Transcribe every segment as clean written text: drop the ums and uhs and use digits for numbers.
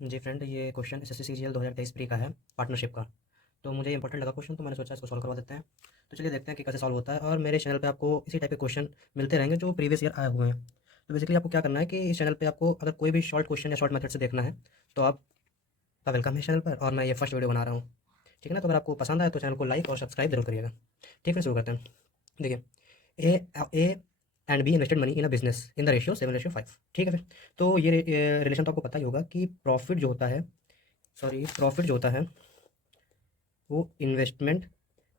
जी friend, ये question SSC CGL 2023 pre का है, पार्टनरशिप का। तो मुझे इंपॉर्टेंट लगा क्वेश्चन, तो मैंने सोचा इसको सॉल्व करवा देते हैं। तो चलिए देखते हैं कि कैसे सॉल्व होता है। और मेरे चैनल पे आपको इसी टाइप के क्वेश्चन मिलते रहेंगे जो प्रीवियस ईयर आए हुए हैं। तो बेसिकली आपको क्या करना है कि इस चैनल पे आपको अगर कोई भी शॉर्ट क्वेश्चन या शॉर्ट मेथड से देखना है तो आपका वेलकम है इस चैनल पर। और मैं ये फर्स्ट वीडियो बना रहा हूँ, ठीक है ना। तो अगर आपको पसंद आए तो चैनल को लाइक और सब्सक्राइब जरूर करिएगा। ठीक है, शुरू करते हैं। देखिए, A and be invested money in a business in the ratio 7:5। ठीक है फिर। तो ये रिलेशन तो आपको पता ही होगा कि प्रॉफिट जो होता है वो इन्वेस्टमेंट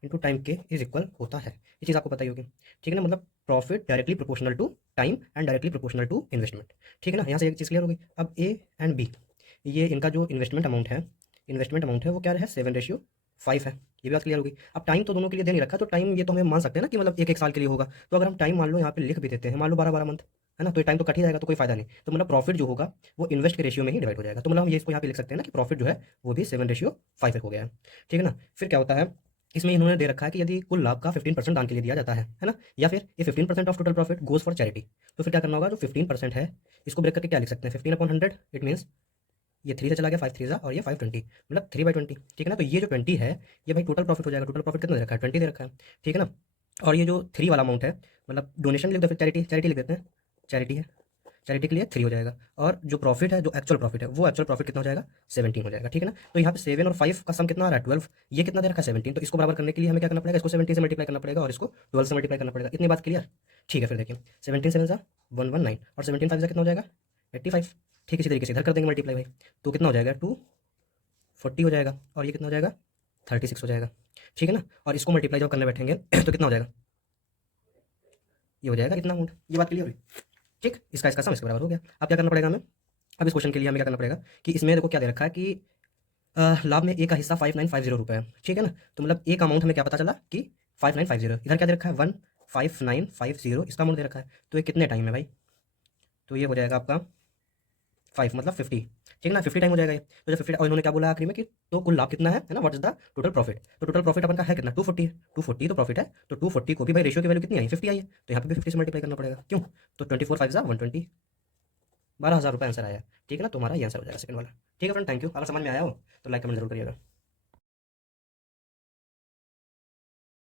इनटू टाइम के इज इक्वल होता है। ये चीज़ आपको पता ही होगी, ठीक है ना। मतलब profit directly proportional to time and directly proportional to investment. ठीक है ना, यहाँ से एक चीज़ क्लियर हो गई। अब ए एंड बी, ये इनका जो इन्वेस्टमेंट अमाउंट है वो क्या है, 7:5 है। ये भी बात क्लियर होगी। अब टाइम तो दोनों के लिए दे नहीं रखा, तो टाइम ये तो हमें मान सकते हैं ना कि मतलब एक एक साल के लिए होगा। तो अगर हम टाइम मान लो यहाँ पे लिख भी देते हैं, मान लो 12-12 मंथ, है ना, तो ये टाइम तो कट ही जाएगा, तो कोई फायदा नहीं। तो मतलब प्रॉफिट जो होगा वो इन्वेस्ट के रेशियो में ही डिवाइड हो जाएगा। तो मतलब हम ये इसको यहाँ पे लिख सकते हैं ना कि प्रॉफिट जो है वो भी 7:5 हो गया है। ठीक है ना। फिर क्या होता है, इसमें इन्होंने दे रखा है कि यदि कुल लाभ का 15% दान के लिए दिया जाता है ना, या फिर ये 15% of total profit goes for charity. तो फिर क्या करना होगा, जो 15% है इसको ब्रेक करके क्या लिख सकते हैं, 15/100। इट मीन्स ये 3 से चला गया, 5 3 और ये 5 20, मतलब 3/20। ठीक है ना। तो ये जो 20 है ये भाई टोटल प्रॉफिट हो जाएगा। टोटल प्रॉफिट कितना दे रखा है, 20 दे रखा है। ठीक है ना। और ये जो 3 वाला अमाउंट है, मतलब डोनेशन लिख दो, फिर चैरिटी लिख देते हैं। चैरिटी है, चैरिटी के लिए 3 हो जाएगा। और जो प्रॉफिट है, जो एक्चुअल प्रॉफिट है, वो एक्चुअल प्रॉफिट कितना हो जाएगा, 17 हो जाएगा। ठीक है ना। तो यहाँ पे 7 और 5 का सम कितना आ रहा है, 12। ये कितना दे रखा है, 17। तो इसको बराबर करने के लिए हमें क्या करना पड़ेगा, इसको 17 से मल्टीप्लाई करना पड़ेगा और इसको 12 से मल्टीप्लाई करना पड़ेगा। इतनी बात क्लियर। ठीक है, फिर देखिए 17 7 119 और 17 5 कितना हो जाएगा, 85। ठीक, इसी तरीके से इधर कर देंगे मल्टीप्लाई भाई। तो कितना हो जाएगा, 240 हो जाएगा। और ये कितना हो जाएगा, 36 हो जाएगा। ठीक है ना। और इसको मल्टीप्लाई जब करने बैठेंगे तो कितना हो जाएगा, ये हो जाएगा इतना अमाउंट। ये बात क्लियर हुई। ठीक, इसका सम इसके बराबर हो गया। अब क्या करना पड़ेगा हमें, अब इस क्वेश्चन के लिए हमें क्या करना पड़ेगा कि इसमें देखो क्या दे रखा है कि लाभ में ए का हिस्सा 5950 रुपये है। ठीक है ना। तो मतलब ए का अमाउंट हमें क्या पता चला कि 5950। इधर क्या दे रखा है, 15950, इसका अमाउंट दे रखा है। तो ये कितने टाइम है भाई, तो ये हो जाएगा आपका 5 मतलब 50। ठीक है ना, 50 टाइम हो जाएगा ये। तो जब 50, और इन्होंने क्या बोला आखिरी में कि तो कुल लाभ कितना है ना, what is the total profit. तो टोटल प्रॉफिट अपन का है कितना, 240 है। 240 तो प्रॉफिट है। तो 240 को भी भाई रेशियो की वैल्यू कितनी आई है, 50 आई है। तो यहाँ पे भी 50 से मल्टीप्लाई करना पड़ेगा। क्यों, तो 24 5 120, 12,000 रुपये आंसर आया। ठीक है ना, तुम्हारा ये आंसर हो जाएगा सेकंड वाला। ठीक है फ्रेंड, थैंक यू। अगर समझ में आया हो तो लाइक कमेंट जरूर करिएगा।